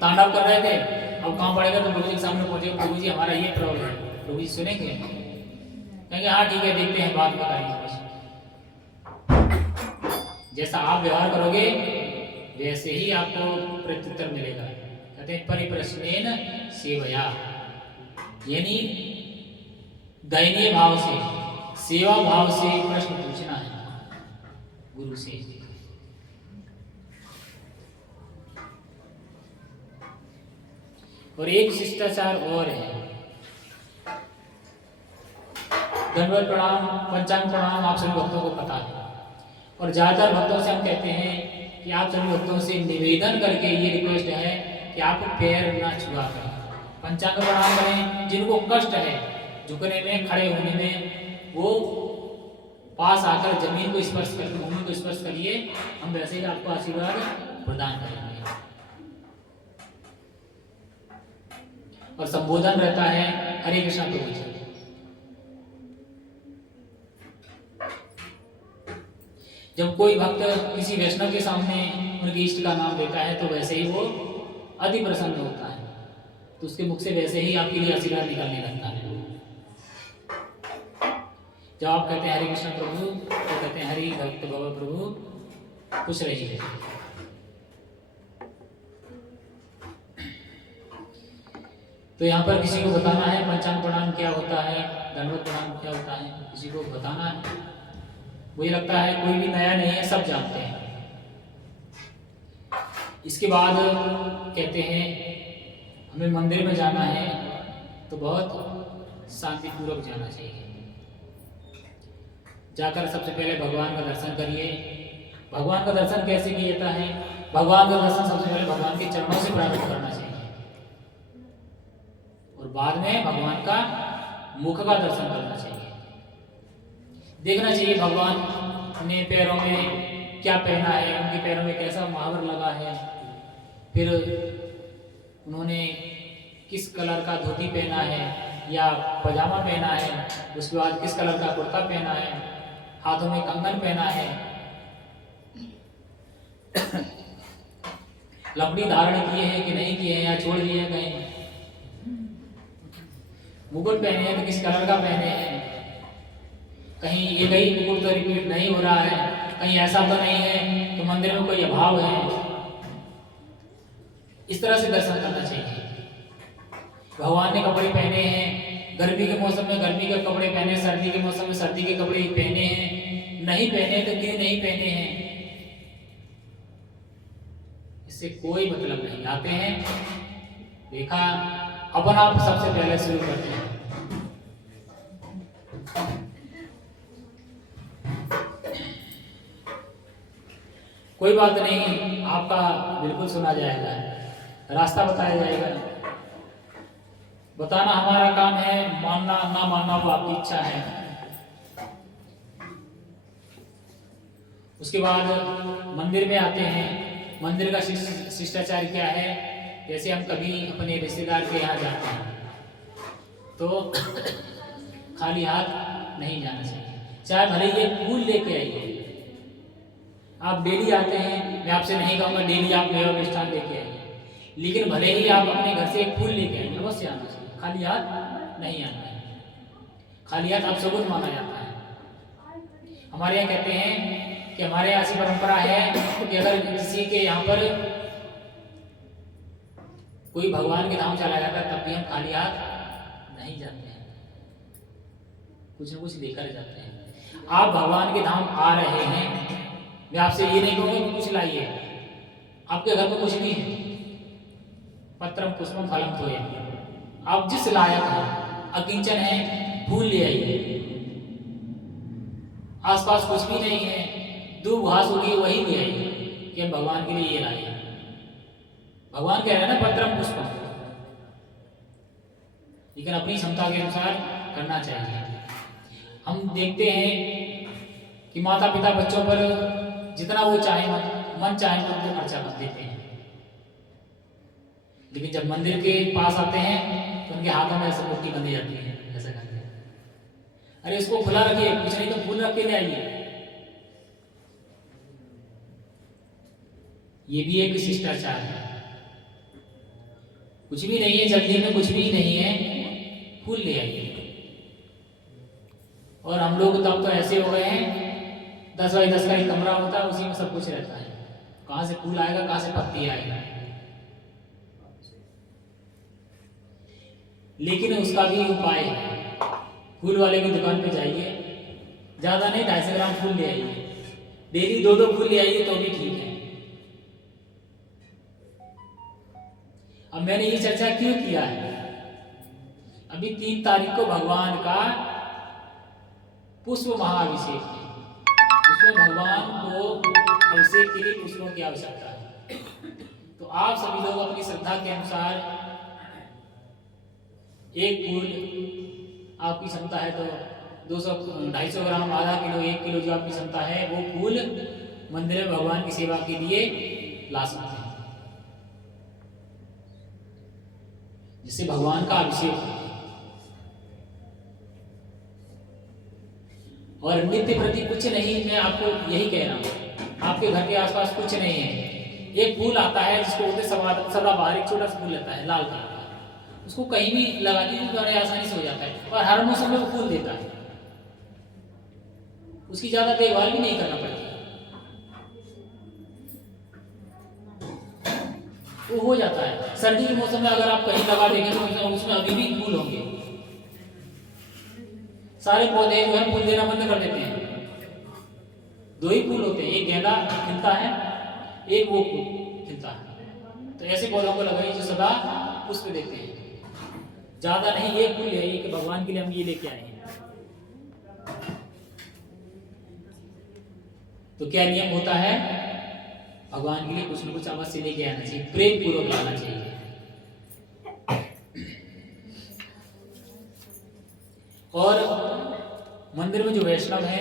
तांडव कर रहे थे, अब कहाँ पड़ेगा तो प्रभु जी के सामने पहुंचे, प्रभु जी हमारा ये प्रॉब्लम है, प्रभु जी सुनेंगे, कहेंगे हाँ ठीक है देखते हैं बात बताइए। जैसा आप व्यवहार करोगे वैसे ही आपको प्रत्युत्तर मिलेगा। कहते हैं परिप्रश्नेन सेवया, यानी दयनीय भाव से, सेवा भाव से प्रश्न पूछना है गुरु से। और एक शिष्टाचार और है, दंडवत प्रणाम, पंचांग प्रणाम आप सभी भक्तों को पता है, और ज्यादातर भक्तों से हम कहते हैं कि आप सभी भक्तों से निवेदन करके ये रिक्वेस्ट है कि आप पैर ना छुआ करें, पंचांग प्रणाम करें। जिनको कष्ट है झुकने में, खड़े होने में, वो पास आकर जमीन को स्पर्श करके, भूमि को स्पर्श करिए, हम वैसे ही आपको आशीर्वाद प्रदान करेंगे। और संबोधन रहता है हरे कृष्णा प्रभु जी। जब कोई भक्त किसी वैष्णव के सामने उनके इष्ट का नाम लेता है तो वैसे ही वो अति प्रसन्न होता है, तो उसके मुख से वैसे ही आपके लिए आशीर्वाद निकलने लगता है। जब आप कहते हैं हरे कृष्ण प्रभु तो कहते हैं हरि भक्त भव प्रभु खुश रहिए। तो यहाँ पर किसी को बताना है पंचांग प्रणाम क्या होता है, दंडवत प्रणाम क्या होता है, किसी को बताना है। मुझे लगता है कोई भी नया नहीं है, सब जानते हैं। इसके बाद कहते हैं हमें मंदिर में जाना है तो बहुत शांतिपूर्वक जाना चाहिए। जाकर सबसे पहले भगवान का दर्शन करिए। भगवान का दर्शन कैसे किया जाता है? भगवान का दर्शन सबसे पहले भगवान के चरणों से प्रारंभ करना चाहिए और बाद में भगवान का मुख का दर्शन करना चाहिए। देखना चाहिए भगवान ने पैरों में क्या पहना है, उनके पैरों में कैसा महावर लगा है, फिर उन्होंने किस कलर का धोती पहना है या पजामा पहना है, उसके बाद किस कलर का कुर्ता पहना है, हाथों में कंगन पहना है, लकड़ी धारण किए हैं कि नहीं किए हैं या छोड़ दिए हैं कहीं, मुकुट पहने हैं तो किस कलर का पहने हैं, कहीं एक ही मुकुट तो रिपीट नहीं हो रहा है, कहीं ऐसा तो नहीं है तो मंदिर में कोई अभाव है। इस तरह से दर्शन करना चाहिए। भगवान ने कपड़े पहने हैं, गर्मी के मौसम में गर्मी के कपड़े पहने, सर्दी के मौसम में सर्दी के कपड़े पहने हैं, नहीं पहने तो क्यों नहीं पहने हैं, इससे कोई मतलब नहीं। आते हैं देखा, अपन आप सबसे पहले शुरू करते हैं। कोई बात नहीं, आपका बिल्कुल सुना जाएगा, रास्ता बताया जाएगा। बताना हमारा काम है, मानना ना मानना वो आपकी इच्छा है। उसके बाद मंदिर में आते हैं। मंदिर का शिष्टाचार क्या है? जैसे हम कभी अपने रिश्तेदार के यहाँ जाते हैं तो खाली हाथ नहीं जाना चाहिए, चाहे भले ये फूल लेके आइए। आप डेली आते हैं, मैं आपसे नहीं कहूँगा डेली आप मेवा मिष्ठान लेके आइए, लेकिन भले ही आप अपने घर से एक फूल लेके आइए, अवश्य आना चाहिए, खाली हाथ नहीं आना है। खाली हाथ अपशगुन माना जाता है। हमारे यहाँ कहते हैं कि हमारे यहाँ ऐसी परंपरा है कि अगर किसी के यहाँ पर कोई भगवान के धाम चला जाता है तब भी हम खाली हाथ नहीं जाते हैं, कुछ न कुछ लेकर जाते हैं। आप भगवान के धाम आ रहे हैं, मैं आपसे ये नहीं कहूँगा कि कुछ लाइए, आपके घर में कुछ नहीं है, पत्रम पुष्पम फलम तोयम, आप जिस लायक हैं, अकिंचन है, फूल ले आइए। आसपास कुछ भी नहीं है, दूब घास होगी वही ले आइए कि हम भगवान के लिए ये लाए। भगवान कह रहे हैं ना पत्रम पुष्पम, लेकिन अपनी क्षमता के अनुसार करना चाहिए। हम देखते हैं कि माता पिता बच्चों पर जितना वो चाहे मन चाहे उनको खर्चा कर देते हैं, लेकिन जब मंदिर के पास आते हैं तो उनके हाथों में ऐसे मुट्ठी बंधी जाती है, ऐसा करते हैं, अरे इसको खुला रखिए, कुछ नहीं तो फूल रख के ले आइए। ये भी एक शिष्टाचार है। कुछ भी नहीं है, जल्दी में कुछ भी नहीं है, फूल ले आइए। और हम लोग तब तो ऐसे हो गए हैं, 10 बाई 10 का एक कमरा होता है, उसी में सब कुछ रहता है। कहाँ से फूल आएगा, कहाँ से पत्ती आएगा। लेकिन उसका भी उपाय है। फूल वाले की दुकान पे जाइए, ज़्यादा नहीं 250 ग्राम फूल ले आइए, डेली 2-2 फूल ले आइए तो भी ठीक है। अब मैंने ये चर्चा क्यों किया है, अभी 3 तारीख को भगवान का पुष्प महाअभिषेक है। उसमें भगवान को अभिषेक के लिए पुष्पों की आवश्यकता है। तो आप सभी लोग अपनी श्रद्धा के अनुसार एक फूल, आपकी क्षमता है तो 200-250 ग्राम, आधा किलो, 1 किलो जो आपकी क्षमता है, वो फूल मंदिर में भगवान की सेवा के लिए ला सकते हैं, जिससे भगवान का अभिषेक हो। और नित्य प्रति कुछ नहीं, मैं आपको यही कह रहा हूँ, आपके घर के आसपास कुछ नहीं है। एक फूल आता है जिसको बोलते सदाबहार, एक छोटा सा फूल रहता है लाल कलर का, उसको कहीं भी लगा दीजिए बड़े आसानी से हो जाता है, और हर मौसम में वो फूल देता है, उसकी ज्यादा देखभाल भी नहीं करना पड़ती, वो हो जाता है। सर्दी के मौसम में अगर आप कहीं लगा देंगे तो उसमें अभी भी फूल होंगे। सारे पौधे जो है फूल देना बंद कर देते हैं, 2 ही फूल होते हैं, एक गेंदा खिलता है, एक वो खिलता है। तो ऐसे पौधों को लगाइए जो सदा पुष्प देते हैं। ज्यादा नहीं, एक फूल है, कि भगवान के लिए हम ये लेके आए हैं। तो क्या नियम होता है, भगवान के लिए कुछ न कुछ अवश्य लेके आना चाहिए, प्रेम पूर्वक लाना चाहिए। और मंदिर में जो वैष्णव है